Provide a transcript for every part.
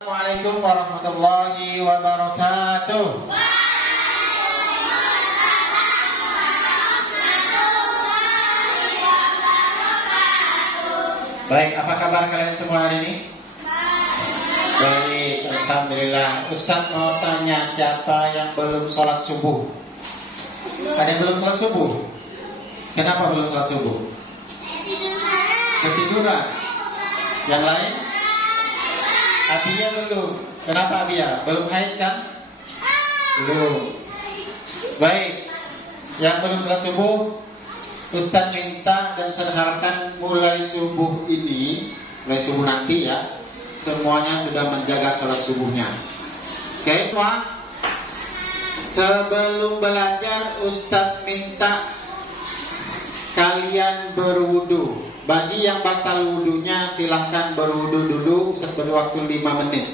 Assalamualaikum warahmatullahi wabarakatuh. Baik, apa kabar kalian semua hari ini? Baik, alhamdulillah. Ustaz mau tanya, siapa yang belum sholat subuh? Ada yang belum sholat subuh? Kenapa belum sholat subuh? Ketiduran. Yang lain? Abia belum. Kenapa Abia? Belum haid kan? Belum. Baik. Yang belum sholat subuh, Ustaz minta dan saya harapkan mulai subuh ini, mulai subuh nanti ya, semuanya sudah menjaga sholat subuhnya. Oke, semua. Sebelum belajar, Ustaz minta kalian berwudu. Bagi yang batal wudunya silahkan berwudu dulu. Ustaz beri waktu 5 menit.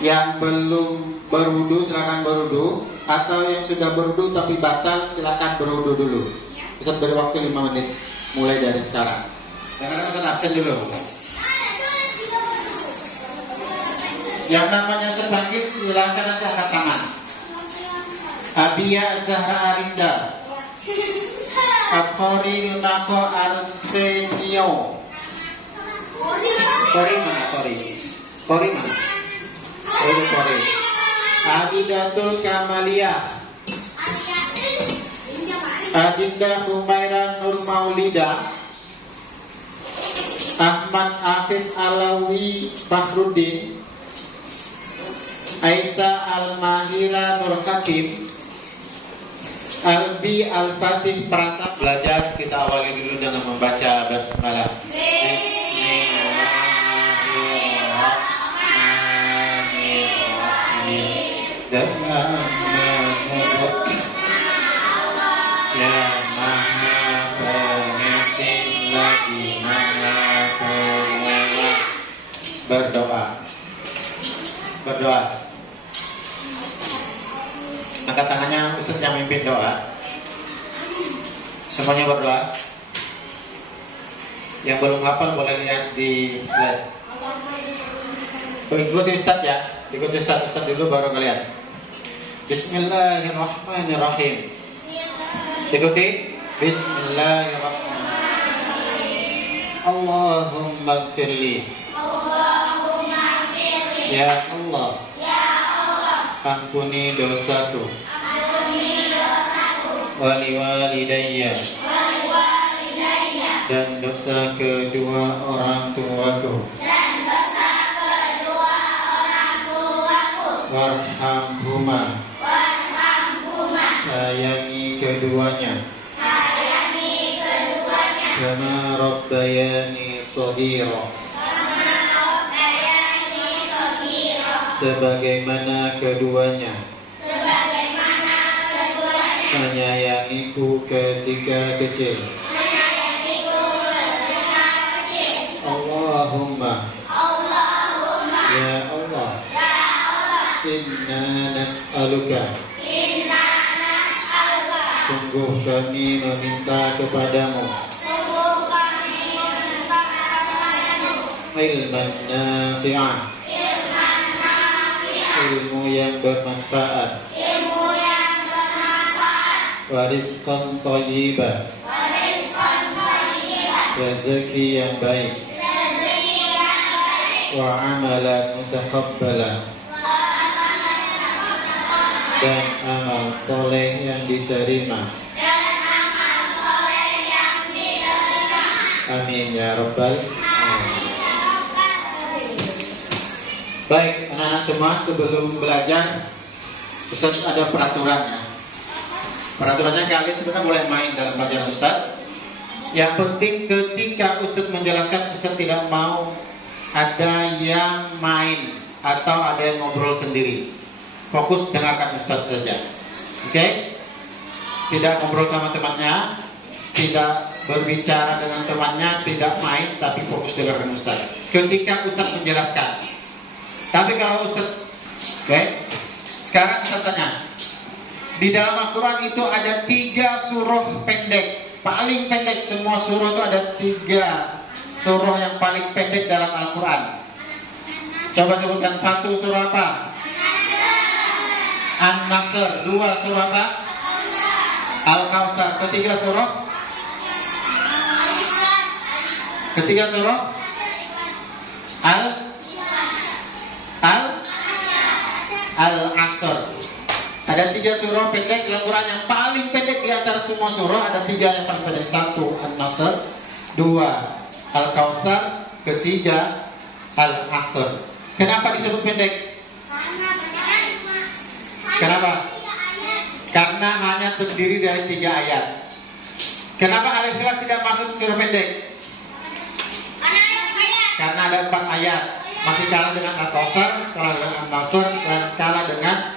Yang belum berwudu silahkan berwudu. Atau yang sudah berwudu tapi batal silahkan berwudu dulu. Ustaz beri waktu 5 menit. Mulai dari sekarang. Jangan Ustaz absen dulu. Yang namanya Ustaz panggil silahkan nanti angkat tangan. Abia Zahra Arinda, Akori Yunako Arsenio. Kori mana Kori? Kori mana? Kori. Adidatul Kamalia, Adinda Humaira Nur Maulida, Ahmad Afif Alawi Fahrudin, Aisyah Al-Mahira Nur Hakim, Albi Al-Fatih Pratap. Belajar kita awali dulu dengan membaca basmalah. Bismillahirrahmanirrahim. Ya Maha Pengasih lagi Maha Penyayang. Berdoa. Angkat tangannya, Ustaz yang mimpin doa. Semuanya berdoa. Yang belum hafal boleh lihat di slide. Ikuti Ustaz ya. Ikuti Ustaz dulu baru kalian. Bismillahirrahmanirrahim. Ikuti. Bismillahirrahmanirrahim. Allahumma gfirli. Ya Allah, ampuni dosaku, wali walidayya, dan dosa kedua orang tuaku, warhamhuma, sayangi keduanya, kama rabbayani shaghira, sebagaimana keduanya menyayangiku ketika kecil. Allahumma, ya Allah, inna nas'aluka, sungguh kami meminta kepadamu, ilman nafi'an, ilmu yang bermanfaat, warizqan thayyiban, rezeki yang baik, wa amalan mutaqabbalan, dan amal soleh yang diterima. Amin ya rabbal alamin. Baik, anak-anak semua, sebelum belajar Ustaz ada peraturannya. Peraturannya kalian sebenarnya boleh main dalam pelajaran Ustaz. Yang penting ketika Ustaz menjelaskan, Ustaz tidak mau ada yang main atau ada yang ngobrol sendiri. Fokus dengarkan Ustaz saja. Oke? Tidak ngobrol sama temannya, tidak berbicara dengan temannya, tidak main, tapi fokus dengarkan Ustaz. Ketika Ustaz menjelaskan. Tapi kalau Ustaz, oke? Sekarang Ustaz tanya. Di dalam Al-Quran itu ada 3 surah pendek. Paling pendek semua surah itu ada 3 surah yang paling pendek dalam Al-Quran. Coba sebutkan. Satu surah apa? An-Nasr. Dua surah apa? Al-Kautsar. Ketiga surah? Al-Asr. Ada 3 surah pendek yang Quran yang paling pendek di antara semua surah. Ada 3 yang paling pendek. 1 An-Nasr, 2 Al-Kautsar, 3 Al-Asr. Kenapa disebut pendek? Kenapa? Karena hanya terdiri dari 3 ayat. Kenapa Al-Ikhlas tidak masuk surah pendek? Karena ada 4 ayat. Masih kalah dengan Al-Kautsar, kalah dengan Al-Nasr, dan kalah dengan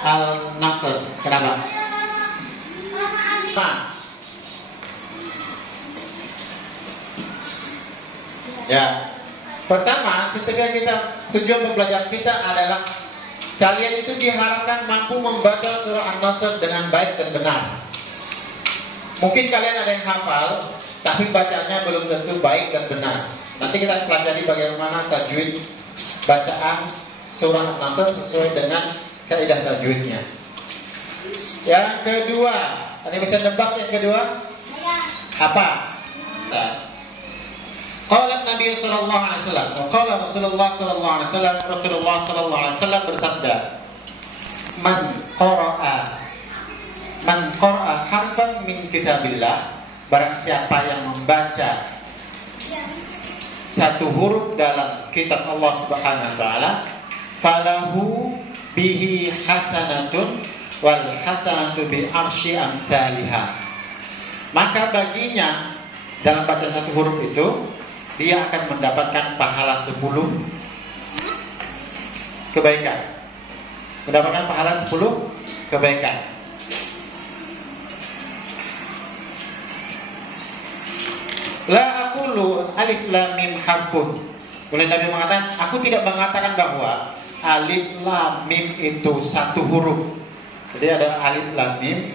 Al-Nasr. Kenapa? Ya, pertama, ketika tujuan pembelajaran kita adalah kalian itu diharapkan mampu membaca surah An-Nasr dengan baik dan benar. Mungkin kalian ada yang hafal, tapi bacanya belum tentu baik dan benar. Nanti kita pelajari bagaimana tajwid bacaan surah An-Nasr sesuai dengan kaidah tajwidnya. Yang kedua, ada bisa nebak yang kedua? Apa? Qala Nabi sallallahu alaihi wasallam, qala Rasulullah sallallahu alaihi wasallam, Rasulullah sallallahu alaihi wasallam bersabda, Man qara'a harfan min kitabillah, barang siapa yang membaca satu huruf dalam kitab Allah Subhanahu wa taala, falahu bihi hasanatun wal hasanatu bi arsy amsalha. Maka baginya dalam baca satu huruf itu dia akan mendapatkan pahala 10 kebaikan. Mendapatkan pahala 10 kebaikan. La aqulu alif lam mim harfun. Kemudian Nabi mengatakan, aku tidak mengatakan bahwa alif lam mim itu satu huruf. Jadi ada alif lam mim,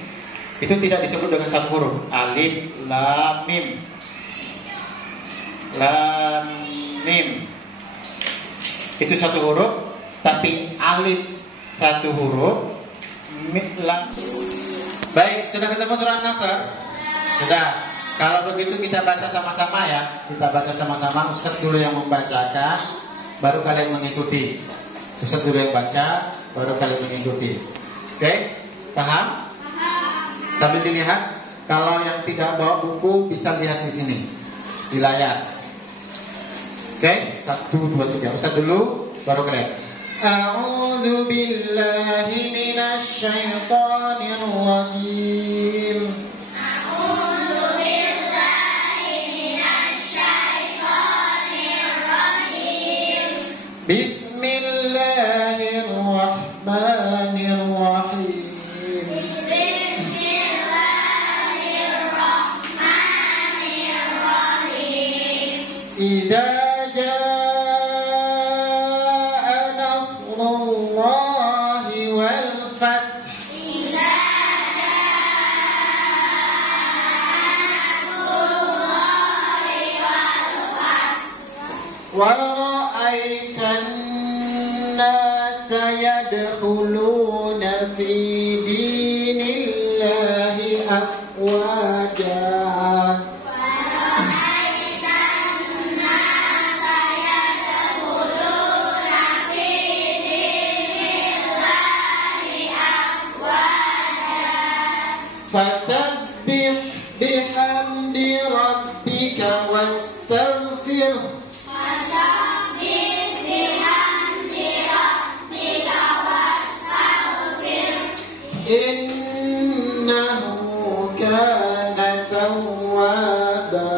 itu tidak disebut dengan satu huruf. Alif lam mim, lam mim itu satu huruf, tapi alif satu huruf, mim lam. Baik, sudah ketemu surah An-Nasr? Sudah. Kalau begitu kita baca sama-sama ya. Kita baca sama-sama. Ustaz dulu yang membacakan, baru kalian mengikuti. Ustaz dulu yang baca, baru kalian mengikuti. Oke? Paham? Sambil dilihat. Kalau yang tidak bawa buku bisa lihat di sini, di layar. Oke? 1, 2, 3. Ustaz dulu, baru kalian. A'udzu billahi minasy syaithanir rajim. Bismillahirrahmanirrahim. Idza jaa nasrullahi wal fath. Wa ra'aitan nasa yadkhuluna fi dinillahi afwaja. Fasabbih bihamdi rabbika wastaghfir. Innahu kana tawwaba.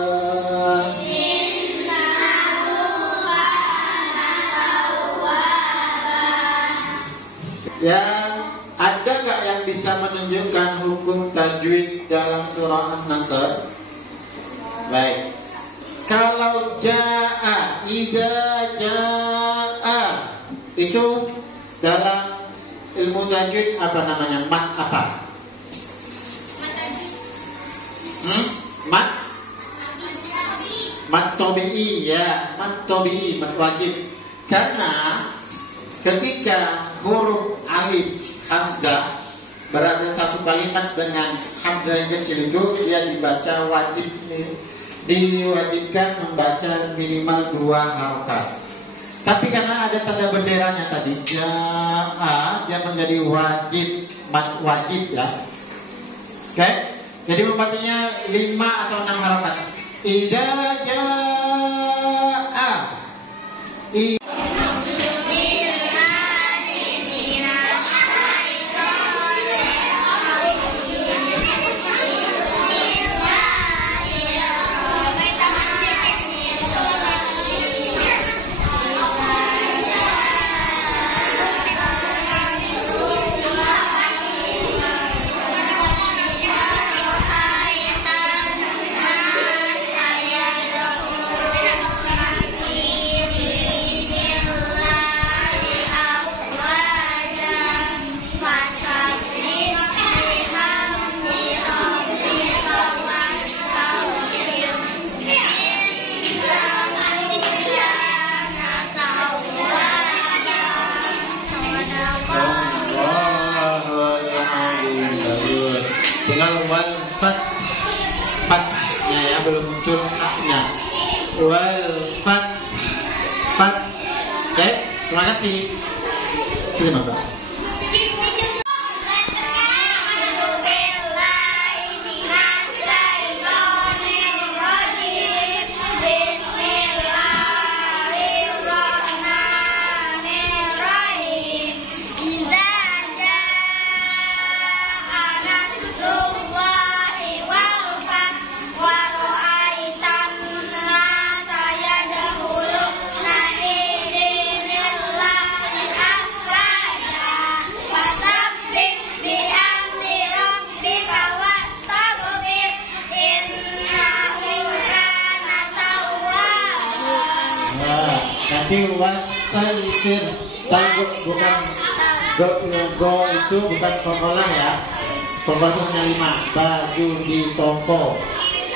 Yang ada gak yang bisa menunjukkan hukum tajwid dalam surah An-Nasr? Baik. Kalau jaa, idza jaa, itu dalam ilmu tajwid apa namanya? Mat apa? Mat tabi'i ya, mat tabi'i, mat wajib. Karena ketika huruf alif hamzah berada satu kalimat dengan hamzah yang kecil itu, dia dibaca diwajibkan membaca minimal 2 harokat. Tapi karena ada tanda benderanya tadi jaa, dia menjadi wajib ya. Oke? Jadi membacanya 5 atau 6 harokat. Idza jaa. Tinggal wal fatnya ya, belum muncul haknya. Wal fat. Oke, terima kasih. Terima kasih. Nanti wastaghfir, tagut bukan go itu bukan penggolang ya. Penggolang itu hanya 5. Baju di toko.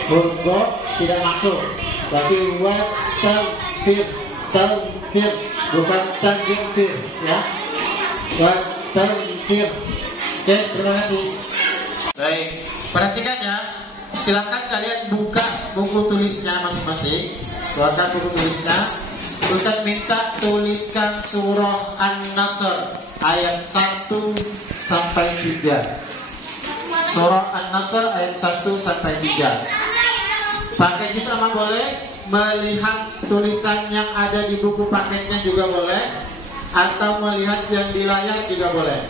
Huruf go tidak masuk. Berarti wastaghfir, taghfir bukan taghfir ya. Wastaghfir. Oke, terima kasih. Baik, perhatikan ya. Silakan kalian buka buku tulisnya masing-masing. Buka buku tulisnya. Ustaz minta tuliskan surah An-Nasr ayat 1 sampai 3. Surah An-Nasr ayat 1 sampai 3. Pakai juz amma boleh, melihat tulisan yang ada di buku paketnya juga boleh, atau melihat yang di layar juga boleh.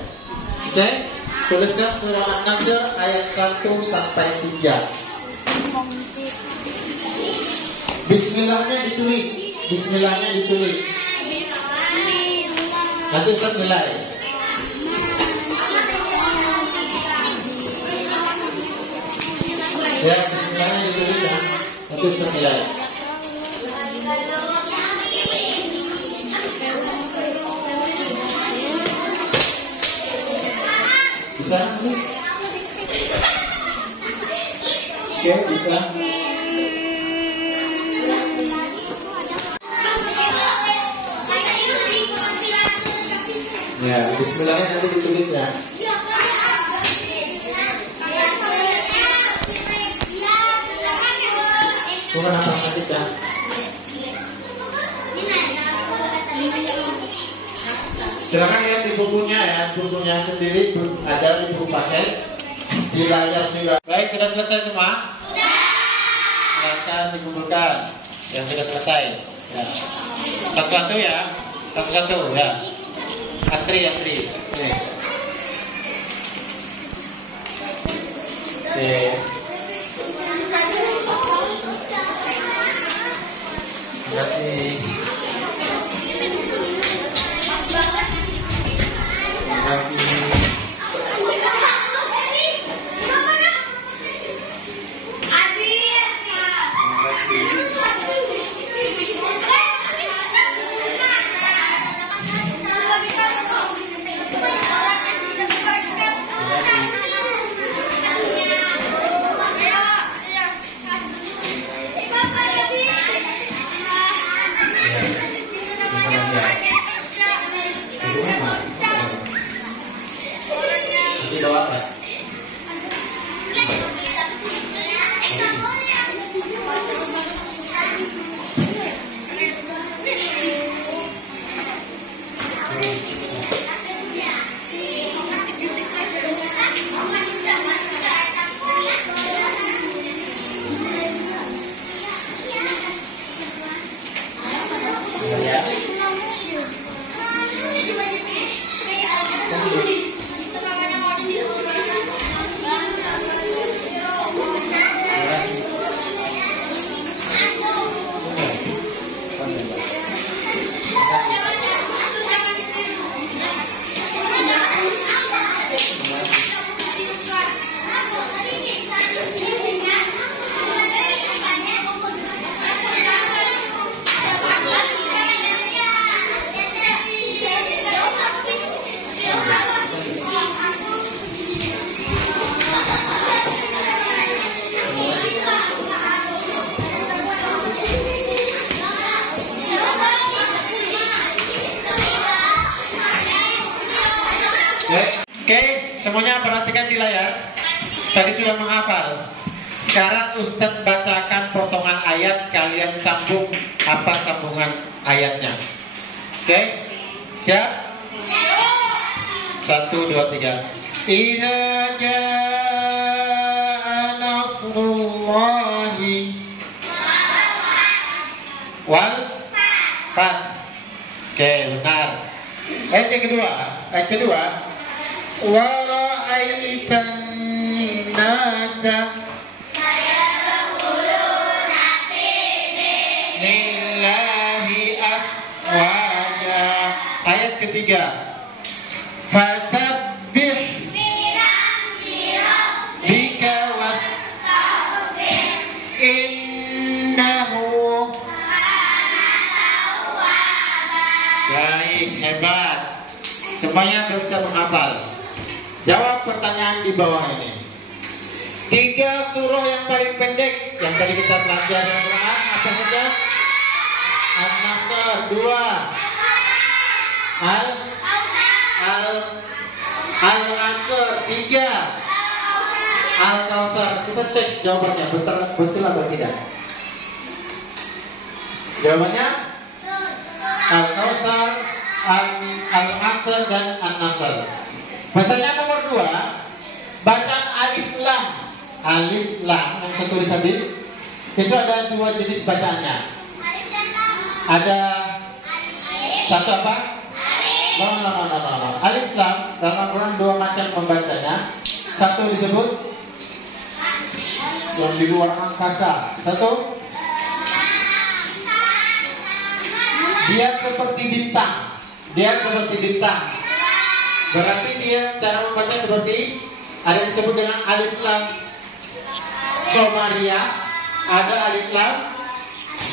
Oke? Tuliskan surah An-Nasr ayat 1 sampai 3. Bismillahnya ditulis. Bismillahnya ditulis. Nanti Ustaz nilai. Ya, Bismillahnya ditulis ya. Nanti Ustaz nilai. Bisa? Oke, bisa. Ya, bismillahnya nanti ditulis ya. Bukan apa nanti ya. Silakan lihat di bukunya ya, bukunya sendiri ada di buku paket, di layar juga. Baik, sudah selesai semua? Silakan dikumpulkan yang sudah selesai. Ya. Satu-satu ya, satu-satu ya. Antri. Nih. Oke. Terima kasih. Terima kasih. Ya. Ya. Oke, semuanya perhatikan di layar. Tadi sudah menghafal. Sekarang Ustadz bacakan potongan ayat, kalian sambung apa sambungan ayatnya. Oke, siap? 1, 2, 3. Idza jaa nasrullahi wal fath. Oke, benar. Ayat kedua. Wa ra'aitan nasa lillahi afwaja. Ayat ketiga. Fasabbih bika wastaghfir innahu. Baik, hebat. Semuanya bisa menghafal. Jawab pertanyaan di bawah ini. 3 surah yang paling pendek yang tadi kita pelajari dalam Quran apa saja? An-Nasr. 2 Al-Asr. 3 Al-Kautsar. Kita cek jawabannya betul atau tidak. Jawabannya Al-Kautsar, Al-Asr dan An-Nasr. Pertanyaan nomor 2, bacaan alif lam. Alif lam yang saya tulis tadi itu ada 2 jenis bacaannya. Ada satu apa? No. Alif lam dalam Al-Quran 2 macam membacanya. Satu disebut yang di luar angkasa. Satu, dia seperti bintang. Berarti dia cara membaca seperti ada disebut dengan alif lam qamariyah, ada alif lam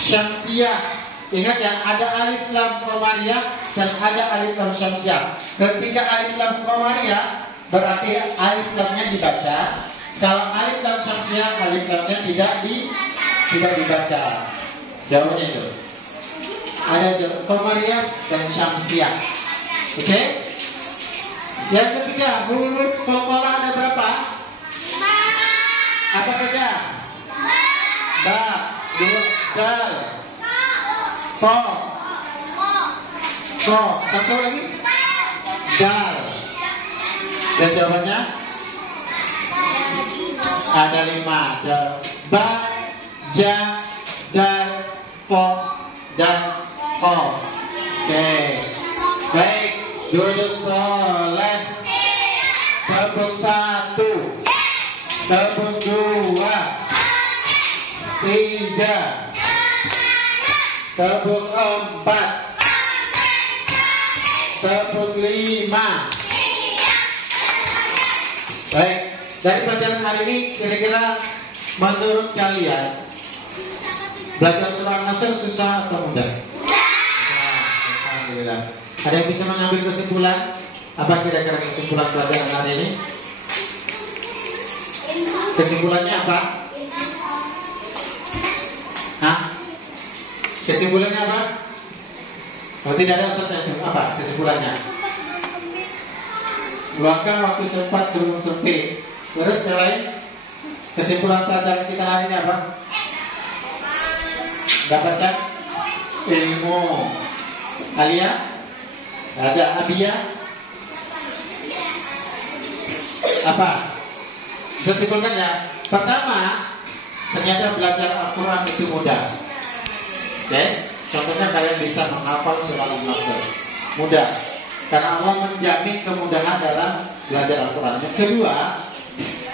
syamsiyah. Ingat ya, ada alif lam qamariyah dan ada alif lam syamsiyah. Ketika alif lam qamariyah berarti alif lamnya dibaca. Kalau alif lam syamsiyah, alif lamnya tidak dibaca. Jawabannya itu. Ada qamariyah dan syamsiyah. Oke? Yang ketiga, huruf qalqalah ada berapa? 5. Apa saja? Ba, dal, to. Satu lagi? Dal. Dan jawabannya? Ada 5. Ba, ja, dal, to, dan ko. Oke. Baik. Duduk soleh. Tepuk 1, tepuk 2, 3, tepuk 4, tepuk 5. Baik, dari pelajaran hari ini kira-kira menurut kalian belajar surah An-Nasr susah atau mudah? Alhamdulillah. Ada yang bisa mengambil kesimpulan? Apa kira-kira kesimpulan pelajaran hari ini? Kesimpulannya apa? Kesimpulannya apa? Kalau tidak ada Ustaz, apa kesimpulannya? Luangkan waktu sempat sebelum sempit. Terus selain kesimpulan pelajaran kita hari ini apa? Dapatkan ilmu. Alia? Ada Abia? Apa? Bisa simpulkan ya. Pertama, ternyata belajar Al-Quran itu mudah. Oke? Contohnya kalian bisa menghafal surah Al-Nasr. Mudah. Karena Allah menjamin kemudahan dalam belajar Al-Quran. Yang kedua,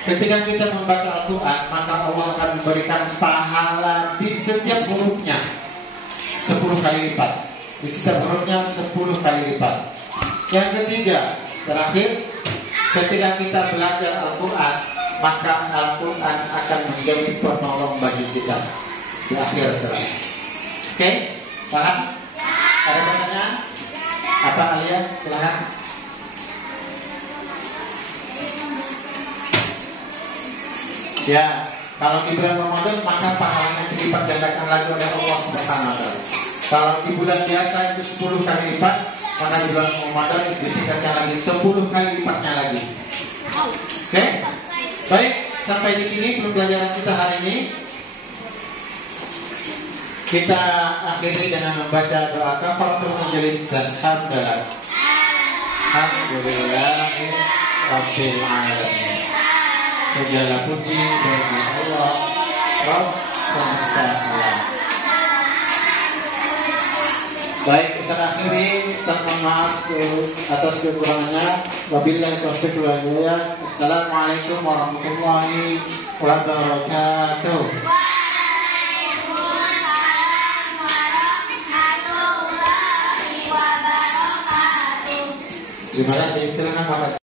ketika kita membaca Al-Quran, maka Allah akan memberikan pahala di setiap hurufnya 10 kali lipat. Di setiap hurufnya 10 kali lipat. Yang ketiga, terakhir, ketika kita belajar Al-Quran, maka Al-Quran akan menjadi penolong bagi kita di akhir kelak. Oke? Paham? Ada pertanyaan? Apa Alia? Silahkan. Ya, kalau di bulan Ramadan maka pahalanya dilipat gandakan lagi oleh Allah Subhanahu wa taala. Kalau di bulan biasa itu 10 kali lipat, maka di bulan Ramadan ditingkatkan lagi 10 kali lipatnya lagi. Oke? Baik, sampai di sini pembelajaran kita hari ini. Kita akhiri dengan membaca doa kafaratul majelis dan hamdalah. Alhamdulillahirabbil alamin. Segala puji bagi Allah Rabb semesta alam. Baik, Ustaz akhiri, Ustaz mohon maaf atas kekurangannya. Wabillahi taufiq wal hidayah. Assalamualaikum warahmatullahi wabarakatuh. Terima kasih. Silakan Pak.